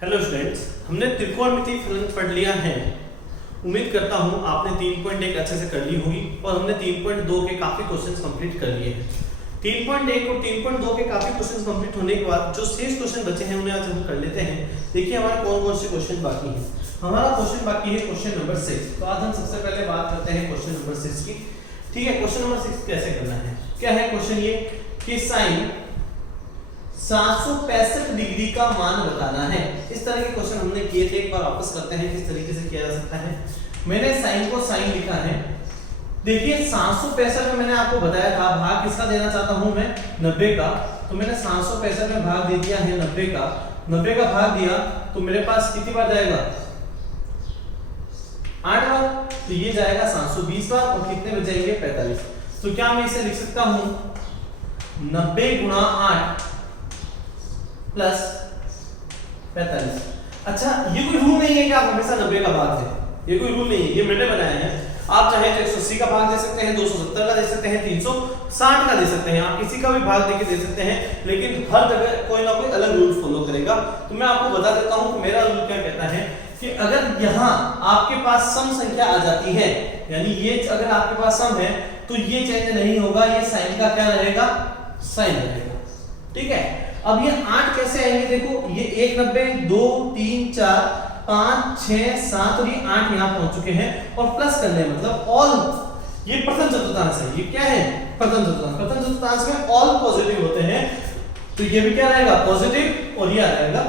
Hello students, हमने त्रिकोणमितीय फलन पढ़ लिया है। उम्मीद करता हूं आपने 3.1 अच्छे से कर ली होगी और हमने 3.2 के काफी क्वेश्चंस कंप्लीट कर लिए हैं। 3.1 और 3.2 के काफी क्वेश्चंस कंप्लीट होने के बाद जो शेष क्वेश्चन बचे हैं उन्हें आज हम कर लेते हैं। देखिए हमारे कौन कौन से क्वेश्चन बाकी हैं। हमारा क्वेश्चन बाकी है क्वेश्चन नंबर 6। तो आज हम सबसे पहले बात करते हैं क्वेश्चन नंबर 6 की। ठीक है, क्वेश्चन नंबर 6 कैसे करना है। क्या है क्वेश्चन ये कि साइन 765 डिग्री का मान बताना है। इस तरह के क्वेश्चन हमने किए थे, एक बार वापस करते हैं किस तरीके से किया जा सकता है। मैंने साइन को साइन लिखा है। देखिए 765 में मैंने आपको बताया था भाग किसका देना चाहता हूं मैं 90 का। तो मैंने 765 में भाग दे दिया है 90 का। 90 का भाग दिया तो मेरे पास कितनी बार जाएगा 8 बार। तो ये जाएगा 720 बार और कितने बचेंगे 45। तो क्या मैं इसे लिख सकता हूं 90 गुणा 8 प्लस 45। अच्छा, ये कोई रूल नहीं है कि आप हमेशा 90 का भाग दें। ये कोई रूल नहीं है, ये मैंने बनाया है। आप चाहे तो 180 का भाग दे सकते हैं, 270 का दे सकते हैं, 360 का दे सकते हैं। आप किसी का भी भाग देके दे सकते हैं, लेकिन हर जगह कोई ना कोई अलग रूल फॉलो करेगा। तो मैं आपको बता देता हूं कि मेरा रूल क्या कहता है कि अगर यहां आपके पास सम संख्या आ जाती है, यानी ये अगर आपके पास सम है तो ये चेंज नहीं होगा, ये साइन का क्या रहेगा साइन रहेगा। ठीक है, अब ये 8 कैसे आएंगे। देखो ये 1 90 2 3 4 5 6 7 और ये 8 यहां पहुंच चुके हैं और प्लस करने मतलब ऑल। ये प्रथम चतुर्थांश है। ये क्या है प्रथम चतुर्थांश। प्रथम चतुर्थांश में ऑल पॉजिटिव होते हैं, तो ये भी क्या रहेगा पॉजिटिव और ये आ जाएगा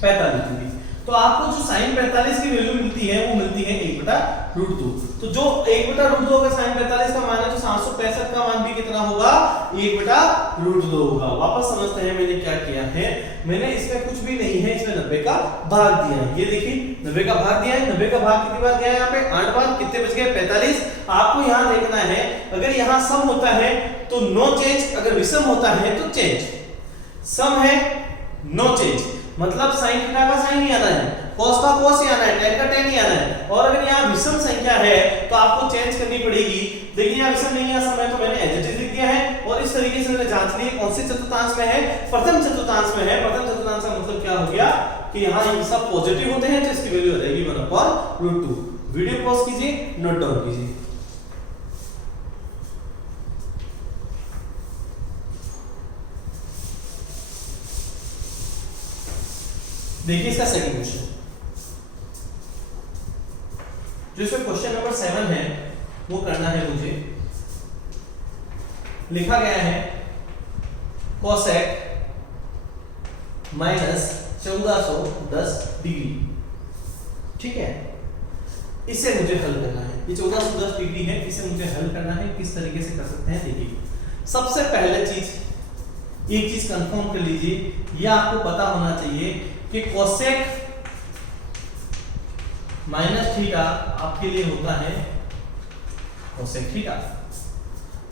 45 डिग्री। तो आपको जो sin 45 की वैल्यू मिलती है वो मिलती है 1/√2। तो जो 1/√2 का sin 45 का मान है तो 765 का मान भी कितना होगा 1/√2 होगा। वापस समझते हैं मैंने क्या किया है। मैंने इसमें कुछ भी नहीं है, इसमें 90 का भाग दिया है। ये देखिए 90 का भाग दिया है। 90 का भाग कितनी बार दिया है यहाँ पे 8 बार। कितने बच गए 45। आपको यहाँ देखना है अगर यहाँ सम होता है तो नो चेंज, अगर विषम होता है तो चेंज। सम है नो चेंज मतलब sin थीटा का sin ही आना है, cos का cos ही आना है, tan का tan ही आना है। और अगर यहाँ विषम संख्या है तो आपको चेंज करनी पड़ेगी। देखिए यहाँ विषम नहीं है सम है तो मैंने एज इट इज लिख दिया है। और इस तरीके से मैंने जांच ली कौन से चतुर्थांश में है प्रथम चतुर्थांश में है। प्रथम चतुर्थांश का मतलब क्या हो गया कि यहाँ ये सब पॉजिटिव होते हैं तो इसकी वैल्यू आ जाएगी 1/√2। वीडियो पॉज कीजिए, नोट डाउन कीजिए। देखिए इसका सेकंड क्वेश्चन, जो इसमें क्वेश्चन नंबर 7 है वो करना है मुझे। लिखा गया है कोसेक माइनस 1410 डिग्री। ठीक है, इसे मुझे हल करना है। ये 1410 डिग्री है, इसे मुझे हल करना है। किस तरीके से कर सकते हैं देखिए। सबसे पहले एक चीज कंफर्म कर लीजिए, ये आपको पता होना चाहिए कि कोसेक माइनस थीटा आपके लिए होता है cosec theta.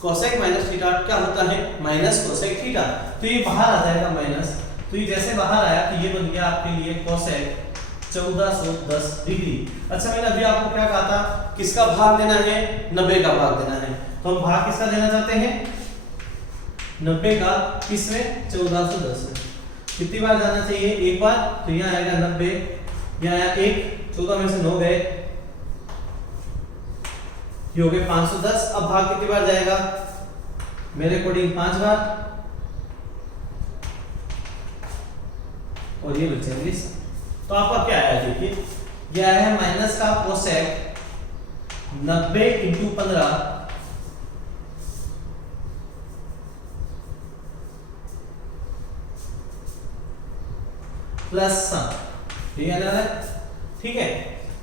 Cosec minus theta क्या होता है माइनस कोसेक थीटा। तो ये बाहर आ जाएगा माइनस। तो ये जैसे बाहर आया तो ये बन गया आपके लिए कोसेक 1410 डिग्री। अच्छा, मैंने अभी आपको क्या कहा था किसका भाग देना है 90 का भाग देना है। तो हम भाग किसका देना चाहते हैं 90 का, किसमें 1410 में। कितनी बार जाना चाहिए एक बार। तो यहाँ आएगा 90, यहाँ आया 1, 14 में से 9 गए, ये हो गए 510। अब भाग कितनी बार जाएगा मेरे अकॉर्डिंग 5 बार और ये बचे 20। तो आपका क्या आया देखिए, ये आया है माइनस का कोसेक 90 × 15 प्लस सम। ठीक है, ठीक है।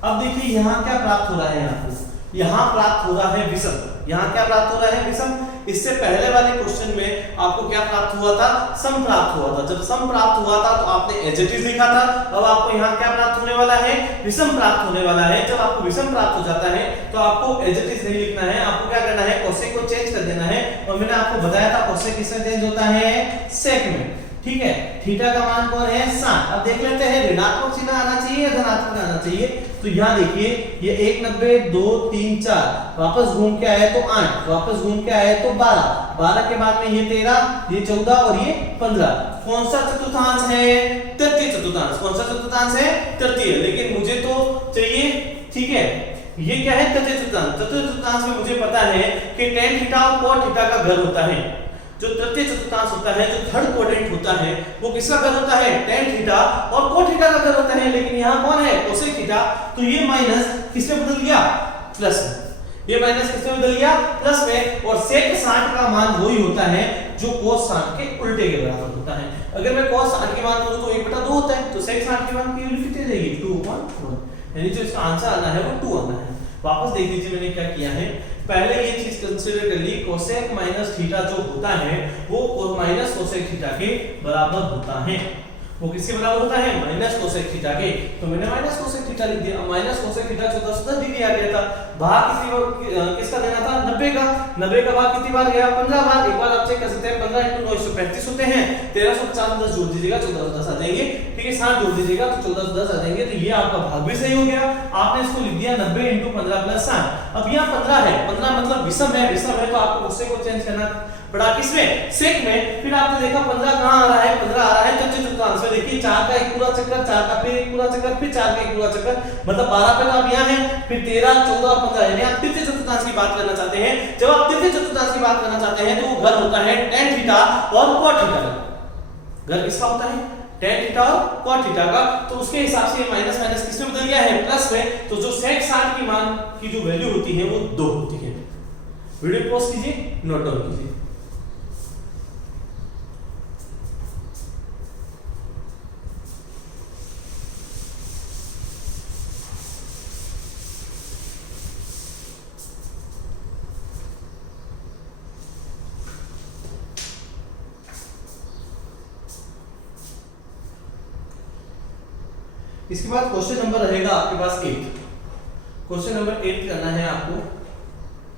अब देखिए यहाँ क्या प्राप्त हो रहा है आपको, यहाँ प्राप्त हो रहा है विषम। यहाँ क्या प्राप्त हो रहा है विषम। इससे पहले वाले क्वेश्चन में आपको क्या प्राप्त हुआ था सम प्राप्त हुआ था। जब सम प्राप्त हुआ था तो आपने एज इट इज लिखा था। अब आपको यहाँ क्या प्राप्त होने वाला है विषम प्राप्त होने वाला है। जब आपको विषम प्राप्त हो जाता है तो आपको एज इट इज नहीं लिखना है, आपको क्या करना है कोसेक को चेंज कर देना है। और मैंने आपको बताया था कोसेक किसमें चेंज होता है सेक में। ठीक है, थीटा का मान कौन है 60। अब देख लेते हैं ऋणात्मक चिन्ह आना चाहिए या धनात्मक आना चाहिए। तो यहाँ देखिए ये 1 90 2 3 4 वापस घूम के आए तो 8, वापस घूम के आए तो 12, 12 के बाद में ये 13, ये 14 और ये 15। कौन सा चतुर्थांश है? तृतीय चतुर्थांश। कौन सा चतुर्थांश है? तृतीय। लेकिन मुझे तो चाहिए, ठीक है, ये क्या है? तृतीय चतुर्थांश। तृतीय चतुर्थांश में मुझे पता है कि tan थीटा और cot थीटा का घर होता है। जो तृतीय चतुर्थांश होता है, जो थर्ड क्वाड्रेंट होता है, वो किसका घर होता है? tan थीटा और cot थीटा का घर होता है। लेकिन यहाँ कौन है? cosec theta. तो ये माइनस किसमें बदल गया? प्लस में। ये माइनस किसमें बदल गया? प्लस में। और sec 60 का मान वही होता है जो cos 60 के उल्टे के बराबर होता है। अगर मैं cos 60 के मान करूं तो 1/2 होता है, तो sec 60 के मान की वैल्यू कितनी रहेगी? 2/1। यानी जो इसका आंसर आना है वो 2 आना है। वापस देख लीजिए मैंने क्या किया है। पहले ये चीज कंसीडर कर ली, cosec माइनस थीटा जो होता है वो माइनस cosec थीटा के बराबर होता है। वो किसके बराबर होता है? माइनस cosec थीटा के। तो मैंने माइनस cosec थीटा लिख दिया। माइनस cosec थीटा 1410 डिग्री आ गया था। भाग किसका देना था? 90 का। 90 का भाग कितनी बार गया? 15 बार। एक बार आप चेक कर सकते हैं, 15 × 9 135 होते हैं। 1350 10 जोड़ दीजिएगा, 1410 आ जाएंगे। ठीक है, 60 जोड़ दीजिएगा तो 1410 आ जाएंगे। तो ये आपका भाग भी सही हो गया। आपने इसको लिख दिया 90 × 15 + 60। अब यहाँ 15 है, 15 मतलब विषम है। विषम है तो आपको उससे को चेंज करना पड़ा। किसमें? सेक में। फिर आपने देखा 15 कहां आ रहा है? 15 आ रहा है तृतीय चतुर्थांश में। देखिए 4 का एक पूरा चक्कर, 4 का फिर एक पूरा चक्कर, फिर 4 का एक पूरा चक्कर, मतलब 12 पे तो आप यहाँ हैं, फिर 13 14 और 15। यानी आप तृतीय चतुर्थांश की बात करना चाहते हैं। जब आप तृतीय चतुर्थांश की बात करना चाहते हैं तो वो घर होता है tan थीटा और cot थीटा का। घर किसका होता है? tan थीटा और cot थीटा का। तो उसके हिसाब से माइनस माइनस किसमें बदल गया है? प्लस में। तो जो sec 60 की मान की जो वैल्यू होती है वो 2 होती है। वीडियो पॉज कीजिए, नोट डाउन कीजिए। इसके बाद क्वेश्चन नंबर रहेगा आपके पास 8। क्वेश्चन नंबर 8 करना है आपको।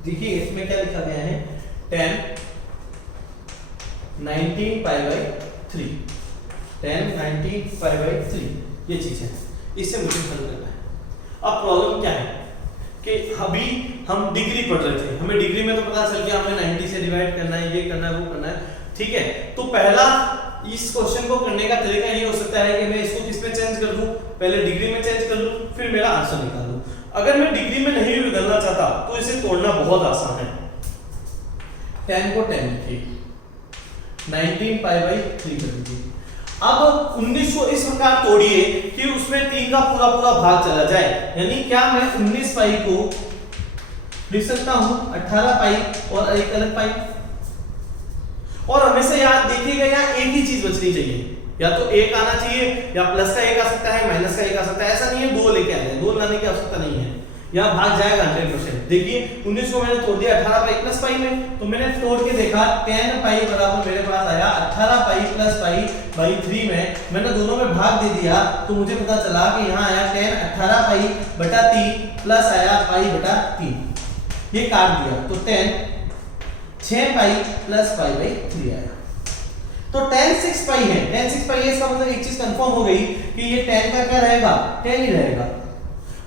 देखिए इसमें क्या लिखा गया है? tan 19π/3। tan 19π/3 ये चीज है, इससे मुझे हल करना है। अब प्रॉब्लम क्या है कि अभी हम डिग्री पढ़ रहे थे, हमें डिग्री में तो पता चल गया हमें 90 से डिवाइड करना है, ये करना है, वो करना है। ठीक है, तो पहला इस क्वेश्चन को करने का तरीका ये हो सकता है कि मैं इसको किस में चेंज कर दूं? पहले डिग्री में चेंज कर लूं, फिर मेरा आंसर निकाल दूं। अगर मैं डिग्री में नहीं भी बदलना चाहता तो इसे तोड़ना बहुत आसान है। tan को tan लिखिए, 19π/3 कर दीजिए। अब 19 को इस प्रकार तोड़िए कि उसमें 3 का पूरा पूरा भाग चला जाए। यानी क्या मैं 19π को लिख सकता हूं 18π और एक अलग पाई। और हमेशा याद देखिएगा, यहाँ एक ही चीज बचनी चाहिए, या तो एक आना चाहिए या प्लस का एक आ सकता है, माइनस का एक आ सकता है। ऐसा नहीं है 2 लेके आ जाए, 2 लाने की आवश्यकता नहीं है, यहाँ भाग जाएगा 100%। देखिए 19 को मैंने तोड़ दिया 18π + π में, तो मैंने तोड़ के देखा tan π बराबर मेरे पास आया 18π + π/3 में। मैंने दोनों में भाग दे दिया तो मुझे पता चला कि यहाँ आया tan 18π/3 प्लस आया π/3, ये काट दिया तो tan 6π + π/3 आया। तो tan 6π है, tan 6π है, इसका मतलब एक चीज कंफर्म हो गई कि ये tan का क्या रहेगा? tan ही रहेगा,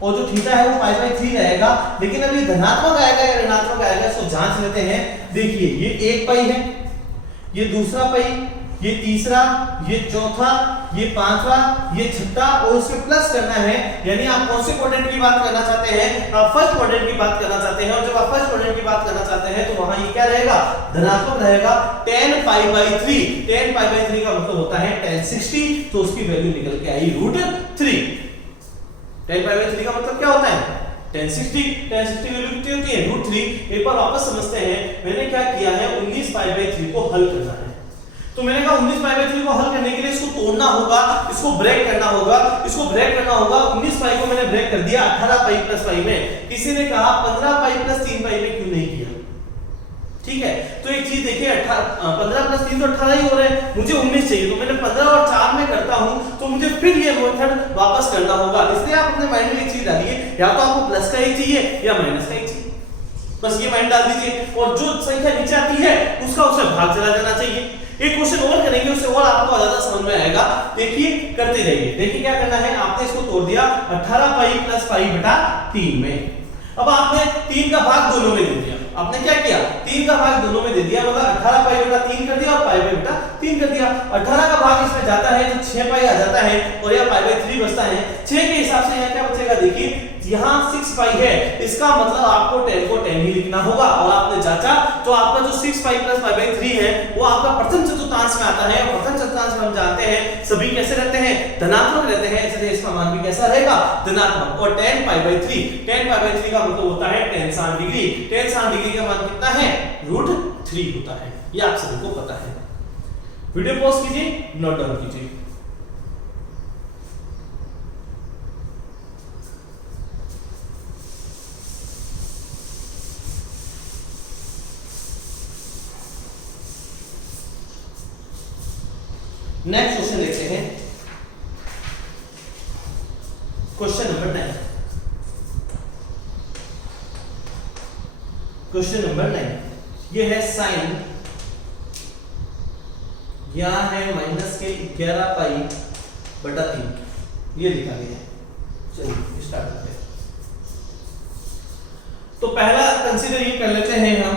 और जो थीटा है वो π/3 रहेगा। लेकिन अब ये धनात्मक आएगा या ऋणात्मक आएगा, इसको जांच लेते हैं। देखिए ये 1π है, ये दूसरा π, ये तीसरा, ये चौथा, ये पांचवा, ये छठा, और उसमें प्लस करना है। यानी आप कौन से क्वाड्रेंट की बात करना चाहते हैं? आप फर्स्ट क्वाड्रेंट की बात करना चाहते हैं। और जब आप फर्स्ट क्वाड्रेंट की बात करना चाहते हैं तो वहां ये क्या रहेगा? धनात्मक रहेगा। tan π/3, tan π/3 का मतलब होता है tan 60, तो उसकी वैल्यू निकल के आई √3। tan π/3 का मतलब क्या होता है? tan 60। tan 60 की वैल्यू कितनी होती है? √3। एक बार वापस समझते हैं, मैंने क्या किया है? 19π/3 को हल करना है। तो मैंने कहा 19π/3 को हल करने के लिए इसको तोड़ना होगा, इसको ब्रेक करना होगा, इसको ब्रेक करना होगा। 19π को मैंने ब्रेक कर दिया 18π + π में। किसी ने कहा 15π + 3π में क्यों नहीं किया? ठीक है, तो एक चीज देखिए, 15 + 3 तो 18 ही हो रहे हैं, मुझे 19 चाहिए, तो मैंने 15 और 4 में करता हूं तो मुझे फिर ये मेथड वापस करना होगा। इसलिए आप अपने माइंड में एक चीज डालिए, या तो आपको प्लस का एक चाहिए या माइनस का एक चाहिए, बस ये माइंड डाल दीजिए। और जो संख्या नीचे आती है उसका उससे भाग चला जाना चाहिए। एक क्वेश्चन और करेंगे, उससे और आपको ज्यादा समझ में आएगा। देखिए करते जाइए। देखिए क्या करना है, आपने इसको तोड़ दिया 18π + π/3 में। अब आपने 3 का भाग दोनों में दे दिया। आपने क्या किया 3 का भाग दोनों में दे दिया, मतलब 18 पाई बटा 3 कर दिया और पाई बाई बटा 3 कर दिया। 18 का भाग इसमें जाता है तो 6 पाई आ जाता है और यह पाई बाई 3 बचता है। 6 के हिसाब से यहाँ क्या बचेगा, देखिए यहाँ 6 पाई है, इसका मतलब आपको 10 को 10 ही लिखना होगा और आपने जांचा तो आपका जो 6 पाई प्लस पाई बाई 3 है वो आपका प्रथम चतुर्थांश में आता है। और प्रथम चतुर्थांश में हम जानते हैं सभी कैसे रहते हैं, धनात्मक रहते हैं, इसलिए इसका मान भी कैसा रहेगा, धनात्मक। और 10 पाई बाई 3, 10 पाई बाई 3 का मतलब होता है 10 60 डिग्री। 10 60 डिग्री का मान कितना है, √3 होता है, ये आप सभी को पता है। वीडियो पॉज कीजिए, नोट डाउन कीजिए। नेक्स्ट क्वेश्चन देखते हैं, क्वेश्चन नंबर 9। क्वेश्चन नंबर 9 ये है साइन, यहां है माइनस के 11 पाई बटा 3, ये लिखा गया है। चलिए स्टार्ट करते हैं। तो पहला कंसीडर ये कर लेते हैं हम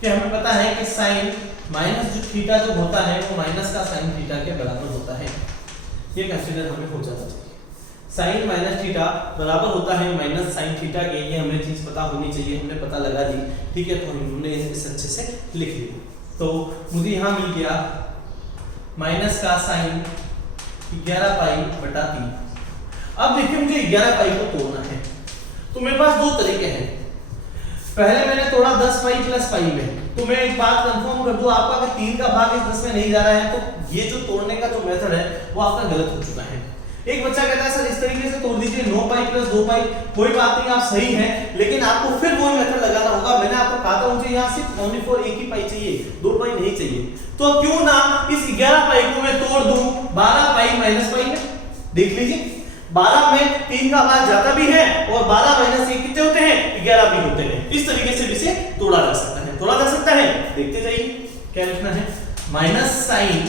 कि हमें पता है कि साइन माइनस जो थीटा जो होता है वो माइनस का साइन थीटा के बराबर होता है, ये कंसीडर हमें हो जाना चाहिए। साइन माइनस थीटा बराबर होता है माइनस साइन थीटा के, ये हमें चीज पता होनी चाहिए, हमने पता लगा दी, ठीक है। तो हमने इसे अच्छे से लिख लिया। तो मुझे यहाँ मिल गया माइनस का साइन 11 पाई बटा 3। अब देखिए मुझे 11 पाई को तोड़ना है, तो मेरे पास दो तरीके हैं। पहले मैंने तोड़ा 10 पाई प्लस पाई में, तो मैं एक बात कंफर्म कर दूं आपका, अगर 3 का भाग इस 10 में नहीं जा रहा है तो ये जो तोड़ने का जो मेथड है वो आपका गलत हो चुका है। एक बच्चा कहता है सर इस तरीके से तोड़ दीजिए 9 पाई प्लस 2 पाई, कोई बात नहीं, आप सही हैं, लेकिन आपको फिर वही मेथड लगाना होगा। मैंने आपको कहा था मुझे यहाँ सिर्फ ओनली फॉर एक ही पाई चाहिए, 2 पाई नहीं चाहिए। तो क्यों ना इस 11 पाई को मैं तोड़ दूं 12 पाई माइनस पाई में। देख लीजिए 12 में 3 का भाग जाता भी है और 12 माइनस 1 कितने होते हैं, 11 भी होते हैं। इस तरीके से भी इसे तोड़ा जा सकता है, तोड़ा जा सकता है। देखते जाइए क्या लिखना है, माइनस साइन,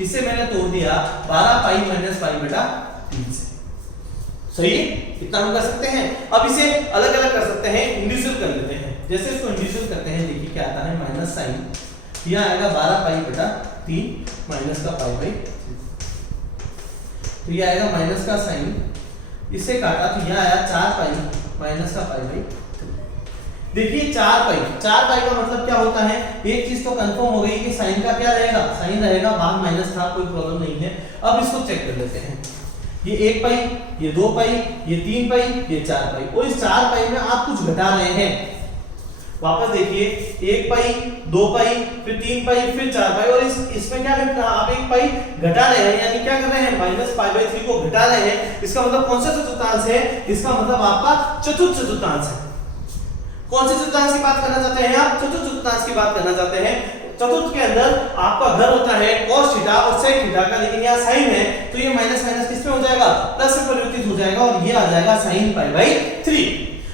इसे मैंने तोड़ दिया 12 पाई माइनस पाई बटा 3 से। सही है, इतना हम कर सकते हैं। अब इसे अलग अलग कर सकते हैं, इंडिविजुअल कर लेते हैं। जैसे इसको इंडिविजुअल करते हैं, देखिए क्या आता है, माइनस साइन यह आएगा 12 पाई बटा 3 माइनस का पाई बाई 3, तो ये आएगा माइनस का साइन, इससे काटा तो यह आया 4 पाई माइनस का पाई बाई 3। देखिए 4 पाई का मतलब क्या होता है, एक चीज तो कंफर्म हो गई कि साइन का क्या रहेगा, साइन रहेगा, भाग माइनस था, कोई प्रॉब्लम नहीं है। अब इसको चेक कर लेते हैं, ये 1 पाई, ये 2 पाई, ये 3 पाई, ये 4 पाई, और इस 4 पाई में आप कुछ घटा रहे हैं। वापस देखिए 1 पाई, 2 पाई, फिर 3 पाई, फिर 4 पाई, और इसमें क्या घटा, आप 1 पाई घटा रहे हैं, यानी क्या कर रहे हैं, माइनस पाई बाई 3 को घटा रहे हैं। इसका मतलब कौन सा चतुर्थांश है, इसका मतलब आपका चतुर्थ चतुर्थांश है। कौन से चतुर्थांश की बात करना चाहते हैं आप, चतुर्थ चतुर्थांश की बात करना चाहते हैं। चतुर्थ के अंदर आपका घर होता है cos थीटा और sec थीटा का, लेकिन यहाँ sin है तो ये माइनस माइनस किस में हो जाएगा, प्लस में परिवर्तित हो जाएगा और ये आ जाएगा sin पाई बाई 3।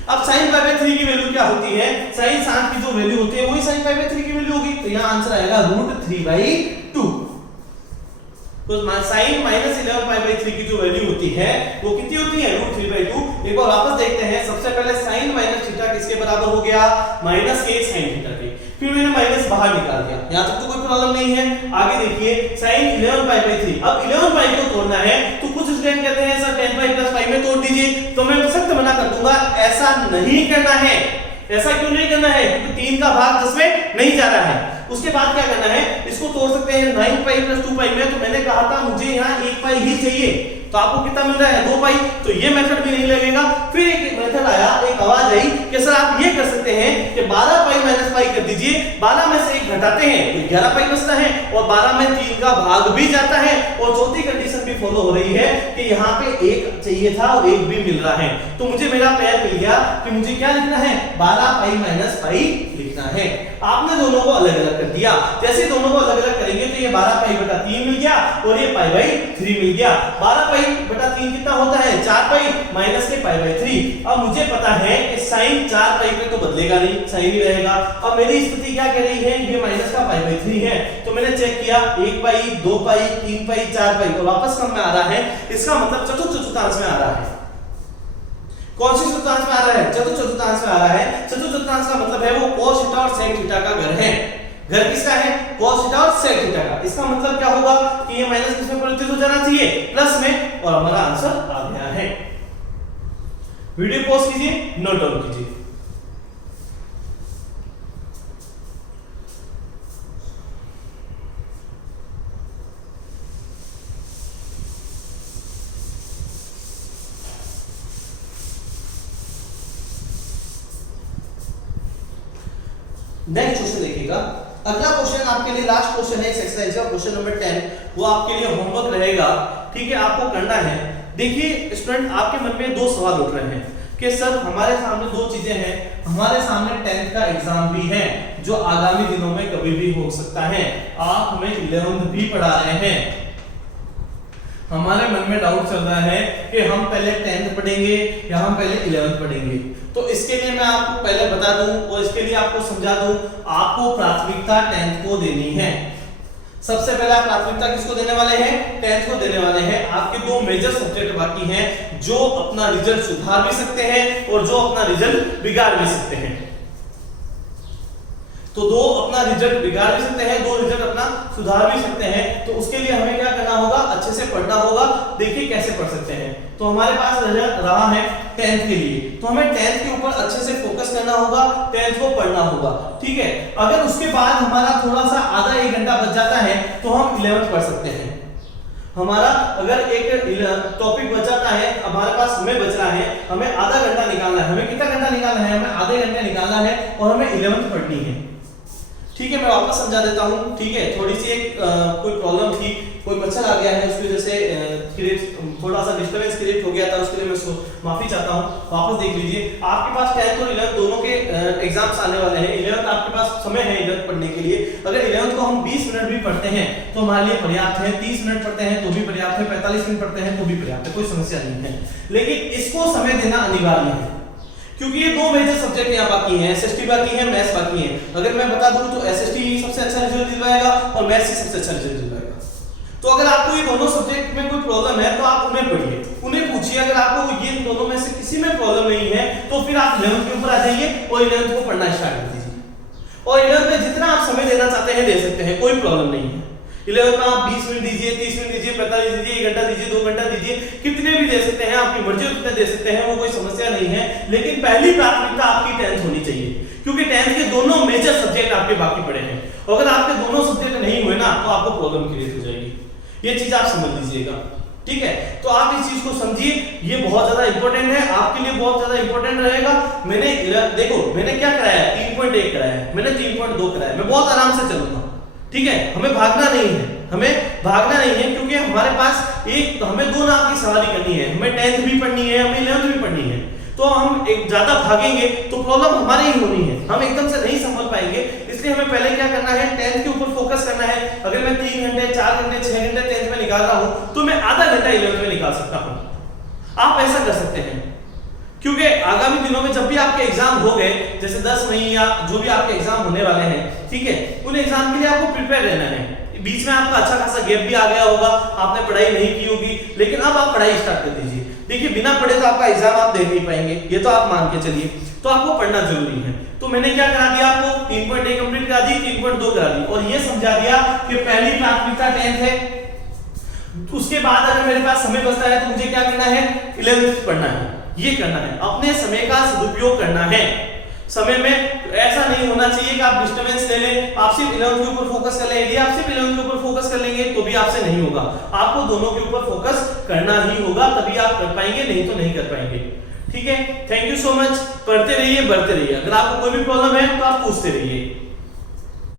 अब sin पाई बाई 3 की वैल्यू क्या होती है, sin 7 की जो वैल्यू होती है वही sin पाई बाई 3 की वैल्यू होगी, तो यहाँ आंसर आएगा √3/2। तो sin माइनस 11 पाई बाई 3 की जो वैल्यू होती है वो कितनी होती है, √3/2। एक बार वापस देखते हैं, सबसे पहले sin माइनस थीटा किसके बराबर हो गया, माइनस के sin थीटा के, फिर मैंने माइनस बाहर निकाल दिया, यहां तक तो कोई प्रॉब्लम नहीं है। आगे देखिए sin 11 पाई बाई 3, अब 11 पाई को तोड़ना है तो कुछ स्टूडेंट कहते हैं सर 10 पाई प्लस पाई में तोड़ दीजिए, तो मैं सख्त मना कर दूंगा, ऐसा नहीं करना है। ऐसा क्यों नहीं करना है, क्योंकि 3 का भाग 10 में नहीं जा रहा है। उसके बाद क्या करना है, इसको तोड़ सकते हैं 9 पाई प्लस 2 पाई में, तो मैंने कहा था मुझे यहाँ 1 पाई ही चाहिए, तो आपको कितना मिल रहा है, 2 पाई, तो ये मेथड भी नहीं लगेगा। फिर एक मेथड आया, एक आवाज आई कि सर आप ये कर सकते हैं कि 12 पाई माइनस पाई कर दीजिए, 12 में से 1 घटाते हैं तो 11 पाई बचता है, और 12 में 3 का भाग भी जाता है, और चौथी कंडीशन भी फॉलो हो रही है कि यहाँ पे 1 चाहिए था और 1 भी मिल रहा है, तो मुझे मेरा पेयर मिल गया कि मुझे क्या लिखना है, 12 पाई माइनस पाई लिखना है। आपने दोनों को अलग अलग कर दिया, जैसे दोनों को अलग अलग करेंगे तो ये 12 पाई बटा 3 मिल गया और ये पाई बाई 3 मिल गया। 12 पाई बटा 3 कितना होता है, 4 पाई माइनस के पाई बाई 3। अब मुझे पता है कि साइन 4 पाई पे तो बदलेगा नहीं, साइन ही रहेगा। अब मेरी स्थिति क्या कह रही है, ये माइनस का पाई बाई 3 है, तो मैंने चेक किया 1 पाई, 2 पाई, 3 पाई, 4 पाई, और वापस कम में आ रहा है, इसका मतलब चतुर्थ चतुर्थांश में आ रहा है। कौन सी चतुर्थांश में आ रहा है? चतुर्थांश में आ रहा है। चतुर्थांश का मतलब है वो cos थीटा और sec थीटा का घर है। घर किसका है? cos थीटा और sec थीटा का। इसका मतलब क्या होगा कि ये माइनस किसमें परिवर्तित हो जाना चाहिए? प्लस में, और हमारा आंसर आ गया है। वीडियो पॉज कीजिए, नोट डाउन कीजिए। नेक्स्ट क्वेश्चन देखिएगा। अगला क्वेश्चन आपके लिए लास्ट क्वेश्चन है इस एक्सरसाइज का, क्वेश्चन नंबर 10। वो आपके लिए होमवर्क रहेगा, ठीक है, आपको करना है। देखिए स्टूडेंट, आपके मन में दो सवाल उठ रहे हैं कि सर हमारे सामने दो चीजें हैं। हमारे सामने 10th का एग्जाम भी है जो आगामी दिनों में कभी भी हो सकता है। आप हमें 11th भी पढ़ा रहे हैं। हमारे मन में डाउट चल रहा है कि हम पहले 10th पढ़ेंगे या हम पहले 11th पढ़ेंगे। तो इसके लिए मैं आपको पहले बता दूं और इसके लिए आपको समझा दूं, आपको प्राथमिकता 10th को देनी है। सबसे पहले आप प्राथमिकता किसको देने वाले हैं? 10th को देने वाले हैं। आपके दो मेजर सब्जेक्ट बाकी हैं जो अपना रिजल्ट सुधार भी सकते हैं और जो अपना रिजल्ट बिगाड़ भी सकते हैं। तो दो अपना रिजल्ट बिगाड़ भी सकते हैं, दो रिजल्ट अपना सुधार भी सकते हैं। तो उसके लिए हमें क्या करना होगा? अच्छे से पढ़ना होगा। देखिए कैसे पढ़ सकते हैं। तो हमारे पास रहा है 10th के लिए, तो हमें 10th के ऊपर अच्छे से फोकस करना होगा, 10th को पढ़ना होगा, ठीक है। अगर उसके बाद हमारा थोड़ा सा आधा 1 घंटा बच जाता है तो हम 11th पढ़ सकते हैं। हमारा अगर एक टॉपिक बच जाता है, हमारे पास समय बच रहा है, हमें आधा घंटा निकालना है। हमें कितना घंटा निकालना है? हमें आधे घंटे निकालना है और हमें 11th पढ़नी है, ठीक है। मैं वापस समझा देता हूं, ठीक है। थोड़ी सी कोई प्रॉब्लम थी, कोई मच्छर आ गया है, उसकी वजह से थोड़ा सा डिस्टरबेंस क्रिएट हो गया था, उसके लिए मैं माफी चाहता हूं। वापस देख लीजिए, आपके पास 10th और 11th दोनों के एग्जाम्स आने वाले हैं। 11th आपके पास समय है 11th पढ़ने के लिए। अगर 11th को हम 20 मिनट भी पढ़ते हैं तो हमारे लिए पर्याप्त है, 30 मिनट पढ़ते हैं तो भी पर्याप्त है, 45 मिनट पढ़ते हैं तो भी पर्याप्त है, कोई समस्या नहीं है। लेकिन इसको समय देना अनिवार्य है क्योंकि ये दो मेजर सब्जेक्ट यहाँ बाकी हैं, एसएसटी बाकी है, मैथ्स बाकी है। अगर मैं बता दूं तो एसएसटी सबसे अच्छा रिजल्ट दिलवाएगा और मैथ्स सबसे अच्छा रिजल्ट दिलवाएगा। तो अगर आपको ये दोनों सब्जेक्ट में कोई प्रॉब्लम है तो आप उन्हें पढ़िए, उन्हें पूछिए। अगर आपको ये दोनों में से किसी में प्रॉब्लम नहीं है तो फिर आप 11th के ऊपर आ जाइए और 11th को पढ़ना स्टार्ट कर दीजिए। और 11th में जितना आप समय देना चाहते हैं दे सकते हैं, कोई प्रॉब्लम नहीं है। 11th में आप 20 मिनट दीजिए, 30 मिनट दीजिए, 45 दीजिए, 1 घंटा दीजिए, 2 घंटा दीजिए, कितने भी दे सकते हैं, आपकी मर्जी उतने दे सकते हैं, वो कोई समस्या नहीं है। लेकिन पहली प्राथमिकता आपकी 10th होनी चाहिए क्योंकि 10th के दोनों मेजर सब्जेक्ट आपके बाकी पड़े हैं। अगर आपके दोनों सब्जेक्ट नहीं हुए ना तो आपको प्रॉब्लम क्रिएट हो जाएगी। ये चीज आप समझ लीजिएगा, ठीक है। तो आप इस चीज को समझिए, ये बहुत ज्यादा इंपॉर्टेंट है, आपके लिए बहुत ज्यादा इंपॉर्टेंट रहेगा। मैंने देखो मैंने क्या कराया, 3.1 कराया, मैंने 3.2 कराया। मैं बहुत आराम से चलूंगा, ठीक है। हमें भागना नहीं है, हमें भागना नहीं है क्योंकि हमारे पास हमें दो नाम की सवारी करनी है। हमें 10th भी पढ़नी है, हमें 11th भी पढ़नी है। तो हम एक ज्यादा भागेंगे तो प्रॉब्लम हमारी ही होनी है, हम एकदम से नहीं संभल पाएंगे। इसलिए हमें पहले क्या करना है, 10th के ऊपर फोकस करना है। अगर मैं 3 घंटे, 4 घंटे, 6 घंटे 10th में निकाल रहा हूं तो मैं आधा घंटा 11th में निकाल सकता हूं। आप ऐसा कर सकते हैं क्योंकि आगामी दिनों में जब भी आपके एग्जाम हो गए, जैसे 10 मई या जो भी आपके एग्जाम होने वाले हैं, ठीक है, उन एग्जाम के लिए आपको प्रिपेयर रहना है। बीच में आपका अच्छा खासा गैप भी आ गया होगा, आपने पढ़ाई नहीं की होगी, लेकिन अब आप पढ़ाई स्टार्ट कर दीजिए। देखिए बिना पढ़े तो आपका एग्जाम आप दे नहीं पाएंगे, ये तो आप मान के चलिए। तो आपको पढ़ना जरूरी है। तो मैंने क्या करा दिया, आपको 3.1 कंप्लीट करा दी, 3.2 करा दी और ये समझा दिया कि पहली प्राथमिकता 10th है। उसके बाद अगर मेरे पास समय बचता है तो मुझे क्या करना है, 11th पढ़ना है। ये करना है, अपने समय का सदुपयोग करना है। समय में ऐसा नहीं होना चाहिए कि आप डिस्टर्बेंस ले लें, आप सिर्फ 11th के ऊपर फोकस कर लें। यदि आप सिर्फ 11th के ऊपर फोकस कर लेंगे तो भी आपसे नहीं होगा, आपको दोनों के ऊपर फोकस करना ही होगा, तभी आप कर पाएंगे, नहीं तो नहीं कर पाएंगे, ठीक है। Thank you so much. पढ़ते रहिए, बढ़ते रहिए। अगर आपको कोई भी प्रॉब्लम है तो आप पूछते रहिए।